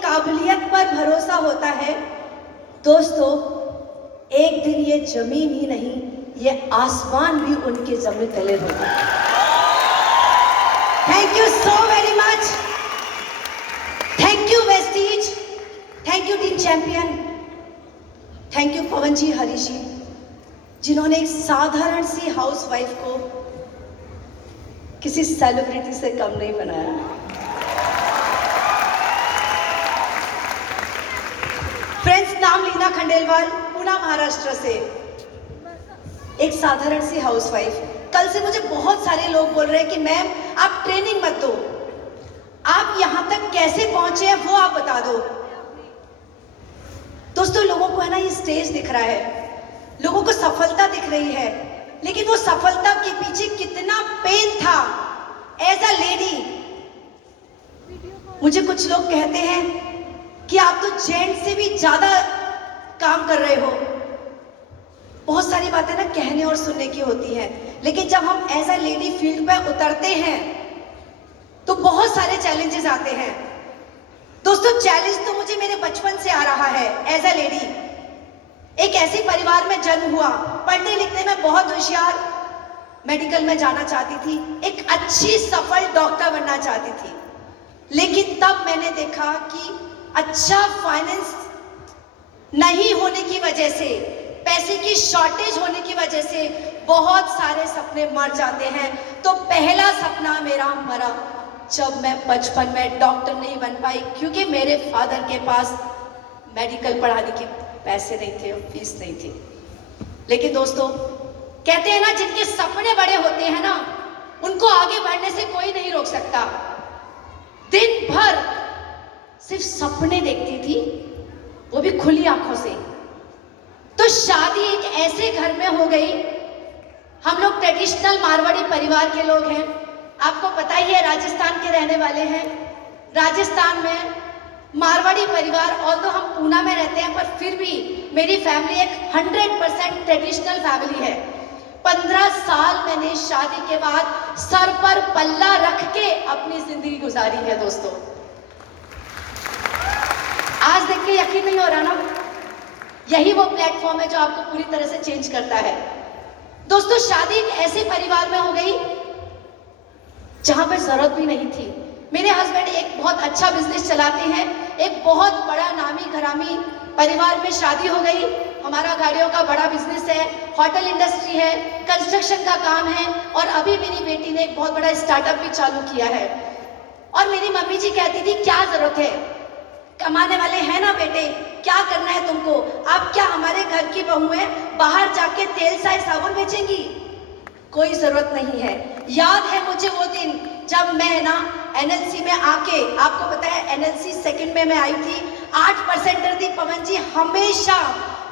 काबिलियत पर भरोसा होता है दोस्तों, एक दिन ये जमीन ही नहीं, ये आसमान भी उनके जमीन तले होगा। Thank you so very much, thank you Vestige, thank you team champion, thank you Pawan ji, Harish ji, जिन्होंने एक साधारण सी हाउसवाइफ को किसी सेलिब्रिटी से कम नहीं बनाया। फ्रेंड्स, नाम लीना खंडेलवाल, पुणे महाराष्ट्र से, एक साधारण सी हाउसवाइफ। कल से मुझे बहुत सारे लोग बोल रहे हैं कि मैम आप ट्रेनिंग मत दो, आप यहां तक कैसे पहुंचे हैं वो आप बता दो। दोस्तों, लोगों को है ना ये स्टेज दिख रहा है, लोगों को सफलता दिख रही है, लेकिन वो सफलता के पीछे कितना पेन था एज अ लेडी। मुझे कुछ लोग कहते हैं कि आप तो जेंट्स से भी ज्यादा काम कर रहे हो। बहुत सारी बातें ना कहने और सुनने की होती हैं, लेकिन जब हम एज अ लेडी फील्ड पे उतरते हैं तो बहुत सारे चैलेंजेस आते हैं। दोस्तों, चैलेंज तो मुझे मेरे बचपन से आ रहा है एज अ लेडी। एक ऐसे परिवार में जन्म हुआ, पढ़ने लिखने में बहुत होशियार, मेडिकल में जाना चाहती थी, एक अच्छी सफल डॉक्टर बनना चाहती थी, लेकिन तब मैंने देखा कि अच्छा फाइनेंस नहीं होने की वजह से, पैसे की शॉर्टेज होने की वजह से बहुत सारे सपने मर जाते हैं। तो पहला सपना मेरा मरा जब मैं बचपन में डॉक्टर नहीं बन पाई, क्योंकि मेरे फादर के पास मेडिकल पढ़ाने के पैसे नहीं थे और फीस नहीं थी। लेकिन दोस्तों, कहते हैं ना, जिनके सपने बड़े होते हैं ना, उनको आगे बढ़ने से कोई नहीं रोक सकता। दिन भर सिर्फ सपने देखती थी, वो भी खुली आंखों से। तो शादी एक ऐसे घर में हो गई, हम लोग ट्रेडिशनल मारवाड़ी परिवार के लोग हैं, आपको पता ही है, राजस्थान के रहने वाले हैं। राजस्थान में मारवाड़ी परिवार, ऑल्दो हम पूना में रहते हैं, पर फिर भी मेरी फैमिली एक 100% ट्रेडिशनल फैमिली है। 15 साल मैंने शादी के बाद सर पर पल्ला रख के अपनी जिंदगी गुजारी है दोस्तों। आज देख के यकीन नहीं हो रहा ना, यही वो प्लेटफॉर्म है जो आपको पूरी तरह से चेंज करता है। दोस्तों, शादी एक ऐसे परिवार में हो गई जहां पर जरूरत भी नहीं थी। मेरे हस्बैंड एक बहुत अच्छा बिजनेस चलाते हैं, एक बहुत बड़ा नामी घरामी परिवार में शादी हो गई। हमारा गाड़ियों का बड़ा बिजनेस है, होटल इंडस्ट्री है, कंस्ट्रक्शन का काम है, और अभी मेरी बेटी ने एक बहुत बड़ा स्टार्टअप भी चालू किया है। और मेरी मम्मी जी कहती थी, क्या जरूरत है, कमाने वाले हैं ना बेटे, क्या करना है तुमको, आप क्या हमारे घर की बहू है, बाहर जाके तेल साए साबुन बेचेंगी, कोई जरूरत नहीं है। याद है मुझे वो दिन जब मैं ना एनएलसी में आके, आपको पता है एनएलसी सेकंड में मैं आई थी, 8% थी। पवन जी हमेशा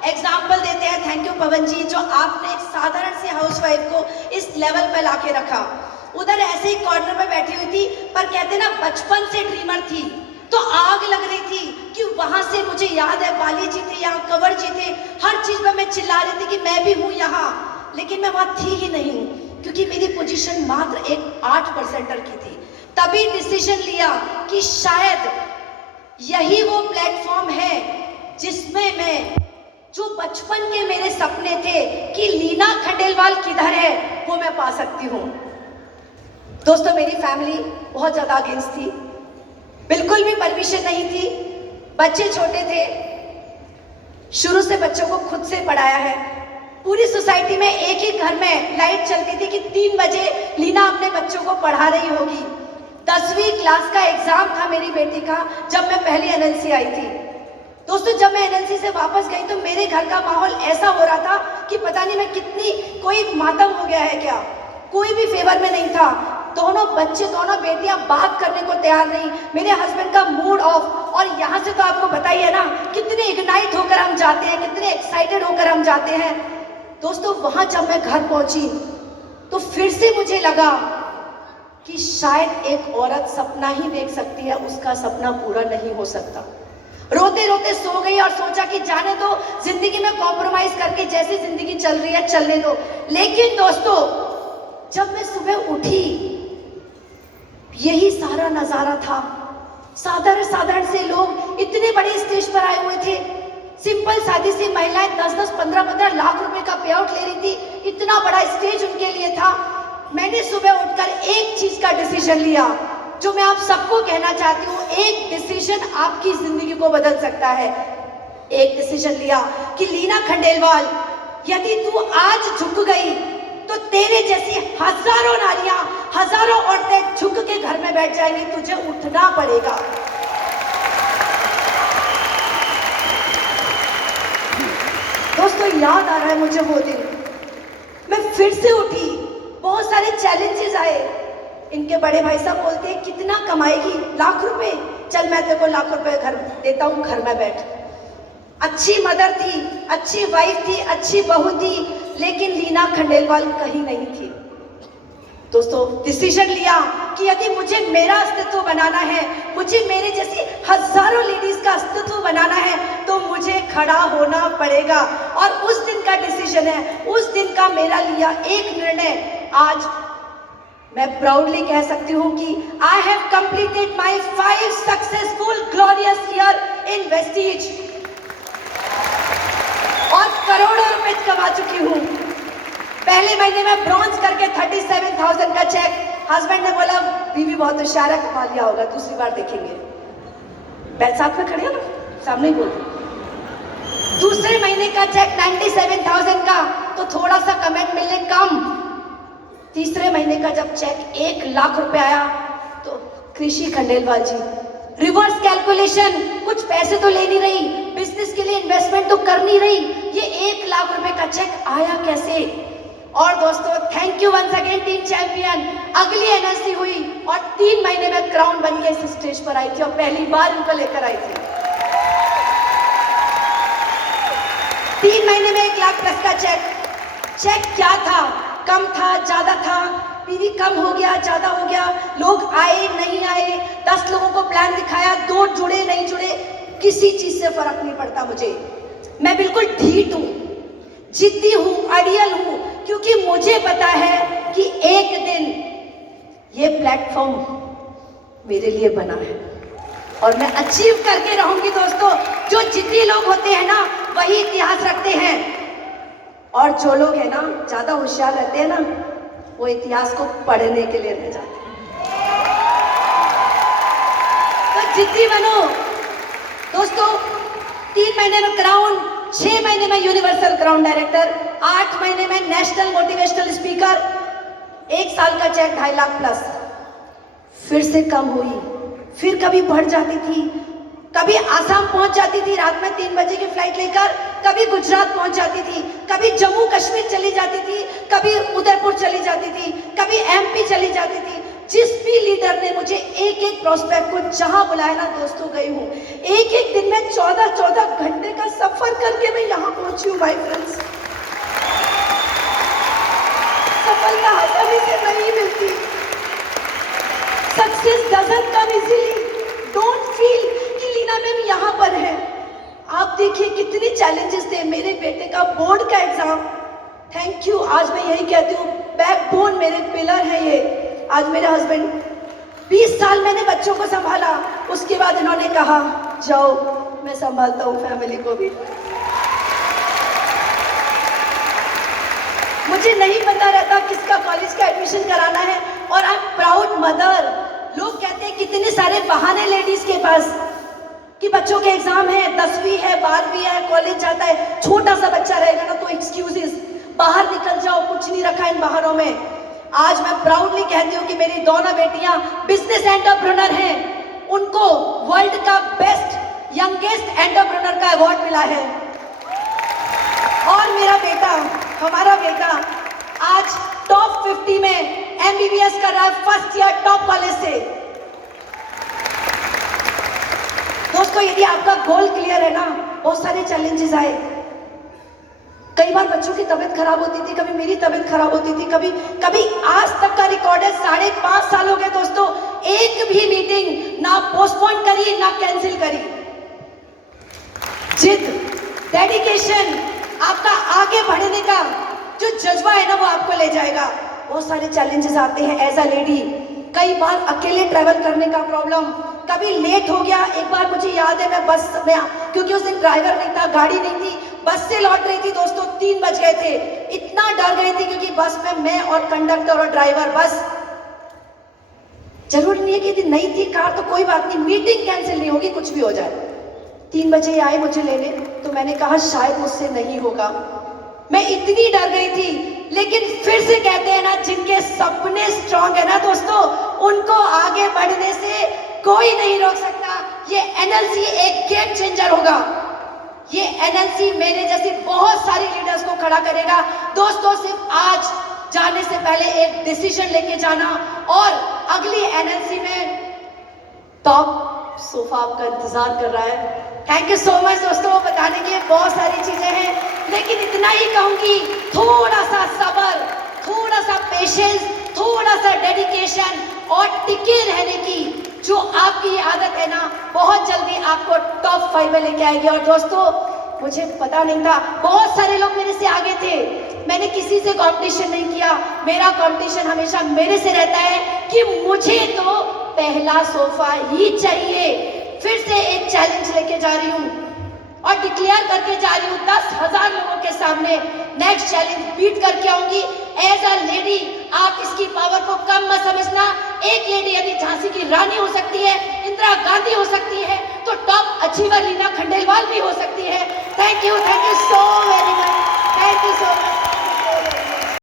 एग्जाम्पल देते हैं, थैंक यू पवन जी, जो आपने एक साधारण सी हाउसवाइफ को इस लेवल पे लाके रखा। उधर ऐसे ही कॉर्नर में बैठी हुई थी, पर कहते ना बचपन से ड्रीमर थी, तो आग लग रही थी कि वहां से, मुझे याद है बाली जी थे यहाँ, कंवर जी थे, हर चीज में मैं चिल्ला रही थी कि मैं भी हूँ यहाँ, लेकिन मैं वहां थी ही नहीं, क्योंकि मेरी पोजीशन मात्र एक 8% की थी। तभी डिसीजन लिया कि शायद यही वो प्लेटफॉर्म है जिसमें मैं, जो बचपन के मेरे सपने थे कि लीना खंडेलवाल किधर है, वो मैं पा सकती हूँ। दोस्तों, मेरी फैमिली बहुत ज्यादा अगेंस्ट थी, बिल्कुल भी परमिशन नहीं थी, बच्चे छोटे थे, शुरू से बच्चों को खुद से पढ़ाया है। पूरी सोसाइटी में एक ही घर में लाइट चलती थी कि 3 बजे लीना अपने बच्चों को पढ़ा रही होगी। 10वीं क्लास का एग्जाम था मेरी बेटी का जब मैं पहली एनएलसी आई थी। दोस्तों, जब मैं एनएलसी से वापस गई तो मेरे घर का माहौल ऐसा हो रहा था कि पता नहीं मैं कितनी, कोई मातम हो गया है क्या, कोई भी फेवर में नहीं था। दोनों बच्चे, दोनों बेटियां बात करने को तैयार नहीं, मेरे हस्बैंड का मूड ऑफ। और यहाँ से तो आपको बताइए ना कितने इग्नाइट होकर हम जाते हैं, कितने एक्साइटेड होकर हम जाते हैं। दोस्तों, वहां जब मैं घर पहुंची तो फिर से मुझे लगा कि शायद एक औरत सपना ही देख सकती है, उसका सपना पूरा नहीं हो सकता। रोते रोते सो गई और सोचा कि जाने दो, जिंदगी में कॉम्प्रोमाइज करके जैसी जिंदगी चल रही है चलने दो। लेकिन दोस्तों, जब मैं सुबह उठी, यही सारा नजारा था। साधारण साधारण से लोग इतने बड़े स्टेज पर आए हुए थे, सिंपल सादी सी महिलाएं 10-10, 15-15 लाख रुपए का पे आउट ले रही थी, इतना बड़ा स्टेज उनके लिए था। मैंने सुबह उठकर एक चीज का डिसीजन लिया जो मैं आप सबको कहना चाहती हूँ, एक डिसीजन आपकी जिंदगी को बदल सकता है। एक डिसीजन लिया कि लीना खंडेलवाल, यदि तू आज झुक गई तो तेरे जैसी हजारों नारियां, हजारों औरतें झुक के घर में बैठ जाएंगी, तुझे उठना पड़ेगा। दोस्तों याद आ रहा है मुझे वो दिन, मैं फिर से उठी, बहुत सारे चैलेंजेस आए। इनके बड़े भाई साहब बोलते हैं कितना कमाएगी, लाख रुपए, चल मैं तेरे को लाख रुपए घर देता हूं, घर में बैठ। अच्छी मदर थी, अच्छी वाइफ थी, अच्छी बहू थी, लेकिन लीना खंडेलवाल कहीं नहीं थी। दोस्तों डिसीजन लिया कि यदि मुझे मेरा अस्तित्व बनाना है, मुझे मेरे जैसी हजारों लेडीज का अस्तित्व बनाना है, तो मुझे खड़ा होना पड़ेगा। और उस दिन का डिसीजन है, उस दिन का मेरा लिया एक निर्णय, आज मैं प्राउडली कह सकती हूँ कि I have completed my 5 successful glorious year in Vestige और करोड़ों रुपए कमा चुकी हूँ। पहले महीने में ब्रॉन्ज करके 37,000 का चेक, हस्बैंड ने बोला बीवी बहुत होशियार है, कमा लिया होगा, दूसरी बार देखेंगे। मैं साथ में खड़े हो ना, सामने बोल। दूसरे महीने का चेक 97,000 का, तो थोड़ा सा कमेंट मिलने कम। तीसरे महीने का जब चेक 1 लाख रुपए आया, तो कृषि खंडेलवाल जी, रिवर्स कैलकुलेशन, कुछ पैसे तो ले नहीं रही, बिजनेस के लिए इन्वेस्टमेंट तो कर नहीं रही, ये 1 लाख रुपए का चेक आया कैसे? और दोस्तों thank you once again team champion. अगली एनएससी हुई और 3 महीने में क्राउन बन के इस स्टेज पर आई थी और पहली बार इनको लेकर आई थी। 3 महीने में 1 लाख प्लस का चेक। चेक क्या था? कम था, ज्यादा था, पीवी कम हो गया, ज्यादा हो गया, लोग आए नहीं आए, 10 लोगों को प्लान दिखाया, 2 जुड़े नहीं जुड़े, किसी चीज से फर्क नहीं पड़ता मुझे। मैं बिल्कुल ढीठ हूं, जिद्दी हूं, अड़ियल हूं, क्योंकि मुझे पता है कि एक दिन ये प्लेटफॉर्म मेरे लिए बना है और मैं अचीव करके रहूंगी। दोस्तों जो जिद्दी लोग होते हैं ना, वही इतिहास रखते हैं, और जो लोग है ना ज्यादा होशियार रहते हैं ना, वो इतिहास को पढ़ने के लिए रह जाते हैं। तो जिद्दी बनो दोस्तों। 3 महीने में क्राउन, 6 महीने में यूनिवर्सल क्राउन डायरेक्टर, 8 महीने में नेशनल मोटिवेशनल स्पीकर, 1 साल का चेक 2.5 लाख प्लस। फिर से कम हुई, फिर कभी बढ़ जाती थी, कभी आसाम पहुंच जाती थी रात में 3 बजे की फ्लाइट लेकर, कभी गुजरात पहुंच जाती थी, कभी जम्मू कश्मीर चली जाती थी, कभी उदयपुर चली जाती थी, कभी एमपी चली जाती थी। जिस भी लीडर ने मुझे एक एक प्रोस्पेक्ट को जहां बुलाया ना दोस्तों, गई हूं। एक एक दिन में 14-14 घंटे का सफर करके मैं यहां पहुंची हूं माय फ्रेंड्स। सफलता आसानी से नहीं मिलती। Success doesn't come easily. Don't feel कि लीना मैम यहां पर है। आप देखिए कितने चैलेंजेस थे। मेरे बेटे का बोर्ड का एग्जाम, थैंक यू, आज मैं यही कहती हूँ, बैकबोन मेरे पिलर है ये। आज मेरे हस्बैंड, 20 साल मैंने बच्चों को संभाला, उसके बाद इन्होंने कहा जाओ मैं संभालता हूँ फैमिली को भी। मुझे नहीं पता रहता किसका कॉलेज का एडमिशन कराना है, और आई एम प्राउड मदर। लोग कहते हैं कितने सारे बहाने लेडीज के पास कि बच्चों के एग्जाम है, 10वीं है, 12वीं है, कॉलेज जाता है, छोटा सा बच्चा रहेगा ना तो एक्सक्यूजेस, बाहर निकल जाओ, कुछ नहीं रखा इन बाहरों में। आज मैं प्राउडली कहती हूँ कि मेरी दोनों बेटियां बिजनेस एंटरप्रेन्योर हैं। उनको वर्ल्ड का बेस्ट यंगेस्ट एंटरप्रेन्योर का अवार्ड मिला है। और मेरा बेटा, हमारा बेटा आज टॉप 50 में एमबीबीएस कर रहा है, फर्स्ट ईयर टॉप कॉलेज से। दोस्तों यदि आपका गोल क्लियर है ना, बहुत सारे चैलेंजेस आए। कई बार बच्चों की तबीयत खराब होती थी, कभी मेरी तबीयत खराब होती थी, कभी आज तक का रिकॉर्ड है 5.5 साल हो गए दोस्तों, एक भी मीटिंग ना पोस्टपोन करी ना कैंसिल करी। जिद, डेडिकेशन, आपका आगे बढ़ने का जो जज्बा है ना, वो आपको ले जाएगा। बहुत सारे चैलेंजेस आते हैं एज अ लेडी। कई बार अकेले ट्रैवल करने का प्रॉब्लम, कभी लेट हो गया। एक बार मुझे याद है, मैं बस में, क्योंकि उस दिन ड्राइवर नहीं था, गाड़ी नहीं थी, बस से लौट रही थी दोस्तों, 3 बज गए थे। इतना डर गई थी क्योंकि बस में मैं और कंडक्टर और ड्राइवर, बस जरूरी नहीं है कि यदि नहीं थी कार तो कोई बात नहीं, मीटिंग कैंसिल नहीं होगी, कुछ भी हो जाए। 3 बजे आए मुझे लेने, तो मैंने कहा शायद मुझसे नहीं होगा। मैं इतनी डर गई थी, लेकिन फिर से कहते हैं ना, जिनके सपने स्ट्रांग है ना दोस्तों, उनको आगे बढ़ने से कोई नहीं रोक सकता। ये एनएलसी एक गेम चेंजर होगा। ये एनएलसी मेरे जैसे बहुत सारे लीडर्स को खड़ा करेगा। दोस्तों, सिर्फ आज जाने से पहले एक डिसीजन लेके जाना, और अगली एनएलसी में टॉप सोफा आपका इंतजार कर रहा है। थैंक यू सो मच दोस्तों, बताने के लिए बहुत सारी चीजें हैं, लेकिन इतना ही कहूंगी, थोड़ा सा सब्र, थोड़ा सा पेशेंस, थोड़ा सा डेडिकेशन और टिके रहने की जो आपकी आदत है ना, बहुत जल्दी आपको टॉप 5 में लेके आएगी। और दोस्तों, मुझे पता नहीं था, बहुत सारे लोग मेरे से आगे थे, मैंने किसी से कंपटीशन नहीं किया। मेरा कंपटीशन हमेशा मेरे से रहता है कि मुझे तो पहला सोफा ही चाहिए। फिर से एक चैलेंज लेके जा रही हूँ और डिक्लेयर करके जा रही हूँ 10,000 लोगों के सामने, नेक्स्ट चैलेंज बीट करके आऊंगी। एज अ लेडी, आप इसकी पावर को कम मत समझना। एक लेडी यदि झांसी की रानी हो सकती है, इंदिरा गांधी हो सकती है, तो टॉप अचीवर लीना खंडेलवाल भी हो सकती है। Thank you so very much, thank you so much.